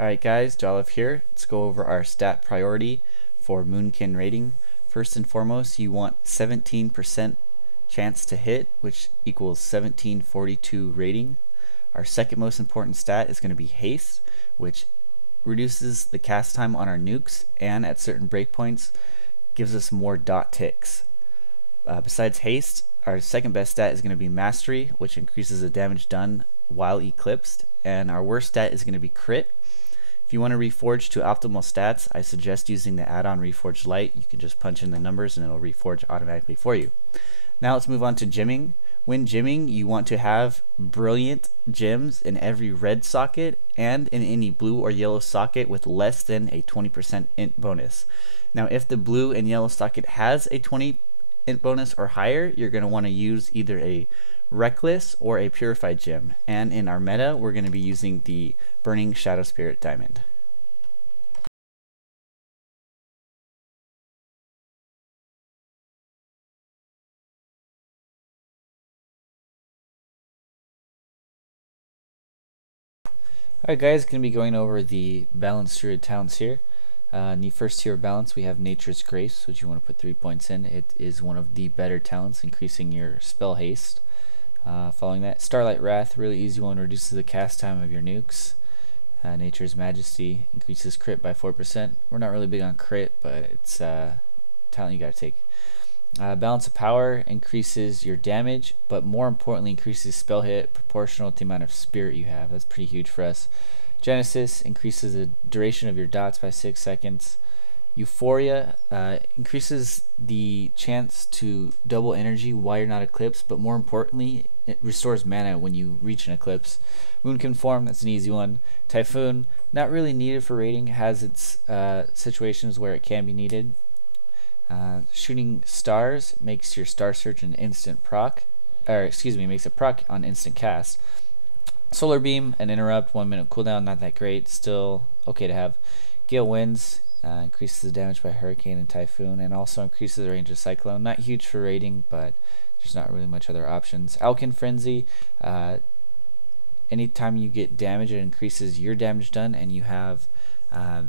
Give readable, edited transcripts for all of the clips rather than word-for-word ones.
Alright guys, Jolliffe here. Let's go over our stat priority for Moonkin rating. First and foremost, you want 17% chance to hit, which equals 1742 rating. Our second most important stat is going to be haste, which reduces the cast time on our nukes and at certain breakpoints gives us more dot ticks. Besides haste, our second best stat is going to be mastery, which increases the damage done while eclipsed, and our worst stat is going to be crit. If you want to reforge to optimal stats, I suggest using the add-on Reforge Lite. You can just punch in the numbers and it'll reforge automatically for you. Now let's move on to gymming. When gymming, you want to have brilliant gems in every red socket and in any blue or yellow socket with less than a 20% int bonus. Now if the blue and yellow socket has a 20 int bonus or higher, you're going to want to use either a reckless or a purified gem, and in our meta we're going to be using the burning shadow spirit diamond. Alright guys, going to be going over the balanced druid talents here. In the first tier of balance we have Nature's Grace, which you want to put 3 points in. It is one of the better talents, increasing your spell haste. Following that, Starlight Wrath, really easy one, reduces the cast time of your nukes. Nature's Majesty increases crit by 4%. We're not really big on crit, but it's a talent you gotta take. Balance of Power increases your damage, but more importantly increases spell hit proportional to the amount of spirit you have. That's pretty huge for us. Genesis increases the duration of your dots by 6 seconds. Euphoria increases the chance to double energy while you're not eclipsed, but more importantly it restores mana when you reach an eclipse. Moon Conform, that's an easy one. Typhoon, not really needed for rating, has its situations where it can be needed. Shooting Stars makes your Star Search an instant proc, or excuse me, makes it proc on instant cast. Solar Beam, an interrupt, 1 minute cooldown, not that great, still okay to have. Gale Winds, increases the damage by Hurricane and Typhoon, and also increases the range of Cyclone. Not huge for rating, but there's not really much other options. Alkin Frenzy, anytime you get damage, it increases your damage done, and you have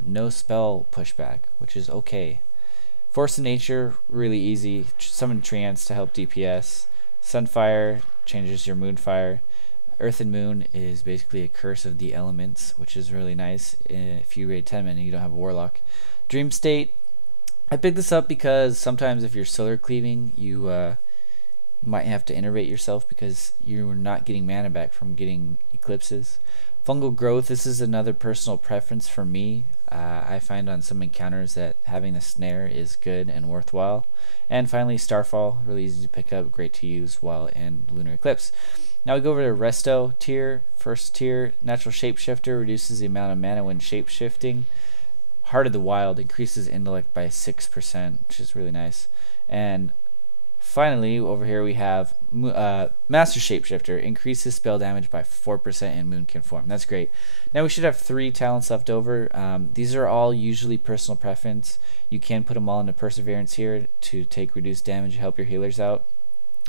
no spell pushback, which is okay. Force of Nature, really easy. Summon Treants to help DPS. Sunfire changes your Moonfire. Earth and Moon is basically a curse of the elements, which is really nice if you raid 10 men and you don't have a Warlock. Dream State, I picked this up because sometimes if you're solar cleaving, you might have to innervate yourself because you're not getting mana back from getting eclipses. Fungal Growth, this is another personal preference for me. I find on some encounters that having the snare is good and worthwhile. And finally, Starfall, really easy to pick up, great to use while in Lunar Eclipse. Now we go over to Resto tier. First tier, Natural Shapeshifter, reduces the amount of mana when shapeshifting. Heart of the Wild increases intellect by 6%, which is really nice. And finally, over here we have Master Shapeshifter, increases spell damage by 4% in Moon Conform. That's great. Now we should have 3 talents left over. These are all usually personal preference. You can put them all into Perseverance here to take reduced damage, help your healers out.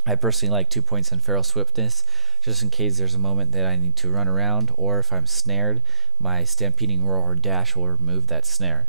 I personally like 2 points on Feral Swiftness, just in case there's a moment that I need to run around, or if I'm snared, my Stampeding Roar or Dash will remove that snare.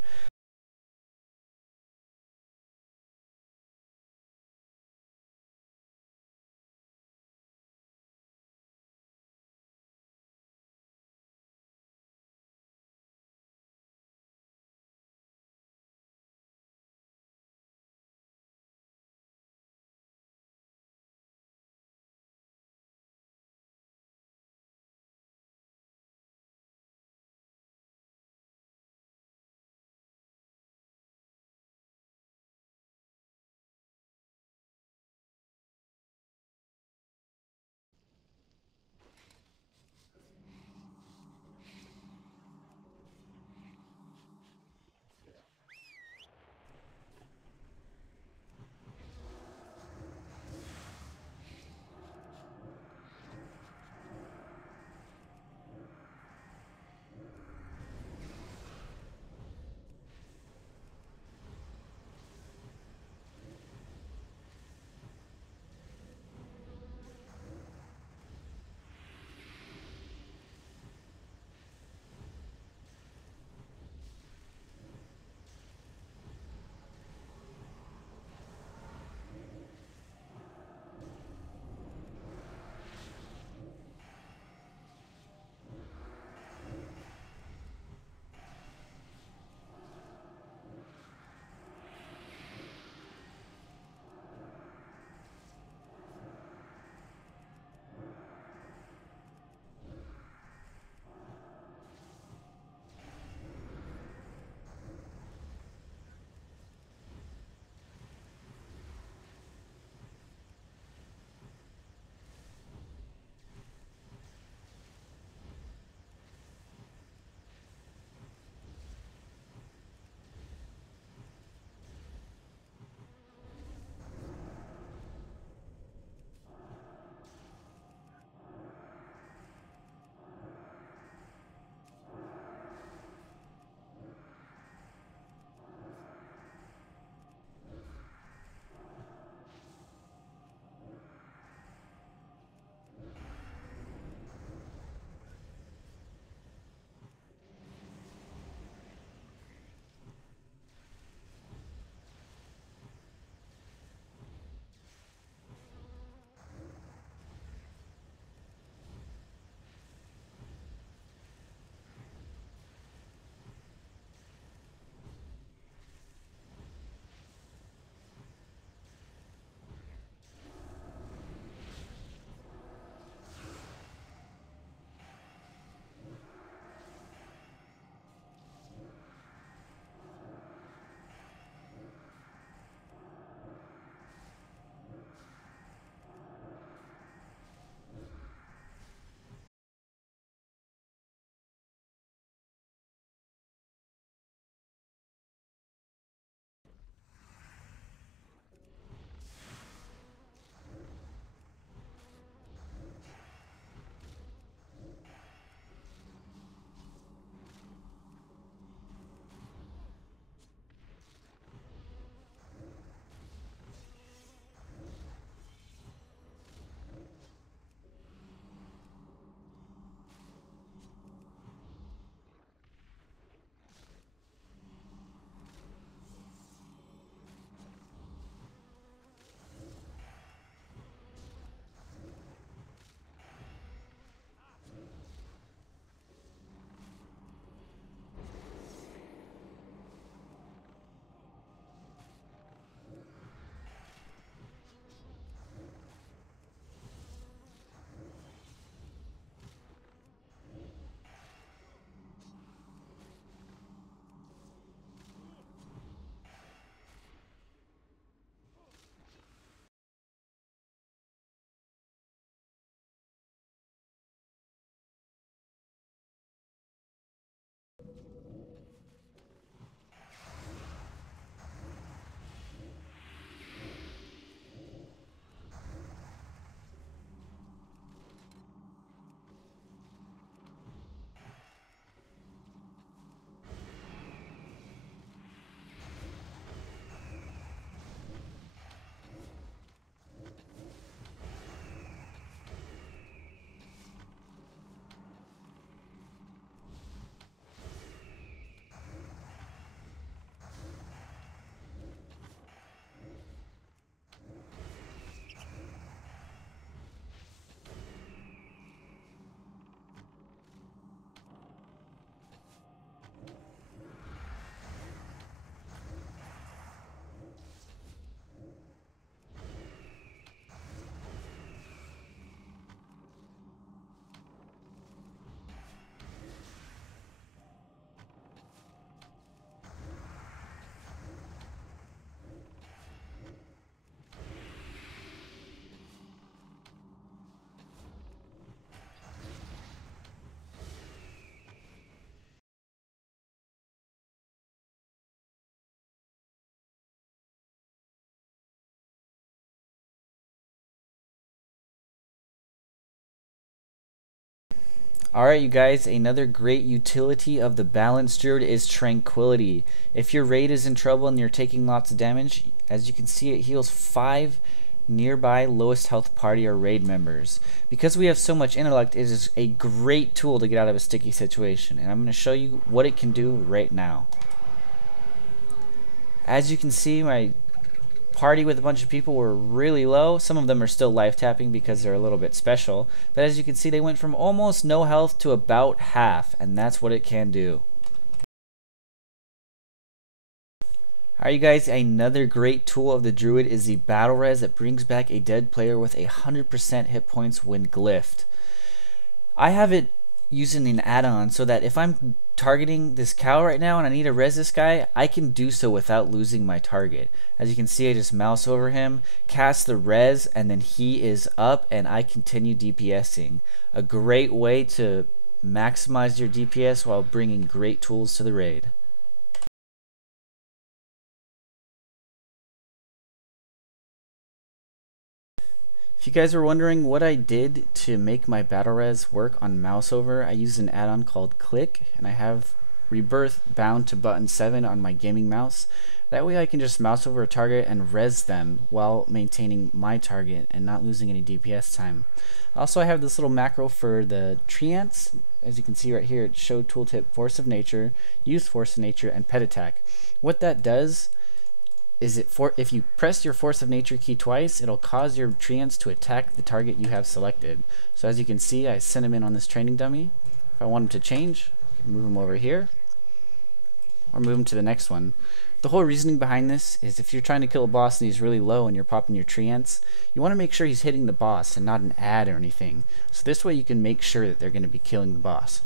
Alright you guys, another great utility of the balanced druid is tranquility. If your raid is in trouble and you're taking lots of damage, as you can see, it heals 5 nearby lowest health party or raid members. Because we have so much intellect, it is a great tool to get out of a sticky situation, and I'm going to show you what it can do right now. As you can see, my party with a bunch of people were really low. Some of them are still life tapping because they're a little bit special, but as you can see, they went from almost no health to about half, and that's what it can do. Alright you guys, another great tool of the druid is the battle res that brings back a dead player with 100% hit points when glyphed. I have it using an add-on so that if I'm targeting this cow right now and I need to res this guy, I can do so without losing my target. As you can see, I just mouse over him, cast the res, and then he is up and I continue DPSing. A great way to maximize your DPS while bringing great tools to the raid. If you guys were wondering what I did to make my battle res work on mouse over, I used an add-on called Click, and I have Rebirth bound to button 7 on my gaming mouse. That way I can just mouse over a target and res them while maintaining my target and not losing any DPS time. Also, I have this little macro for the tree ants. As you can see right here, it showed tooltip Force of Nature, Use Force of Nature, and Pet Attack. What that does is if you press your Force of Nature key twice, it'll cause your treants to attack the target you have selected. So as you can see, I sent him in on this training dummy. If I want him to change, I can move him over here or move him to the next one. The whole reasoning behind this is if you're trying to kill a boss and he's really low and you're popping your treants, you want to make sure he's hitting the boss and not an ad or anything. So this way you can make sure that they're going to be killing the boss.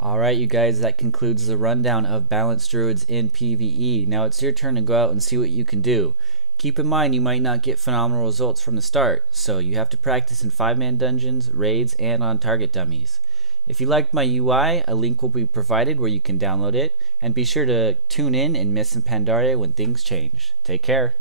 Alright you guys, that concludes the rundown of balanced druids in PvE. Now it's your turn to go out and see what you can do. Keep in mind you might not get phenomenal results from the start, so you have to practice in 5-man dungeons, raids, and on target dummies. If you liked my UI, a link will be provided where you can download it, and be sure to tune in Miss and Pandaria when things change. Take care.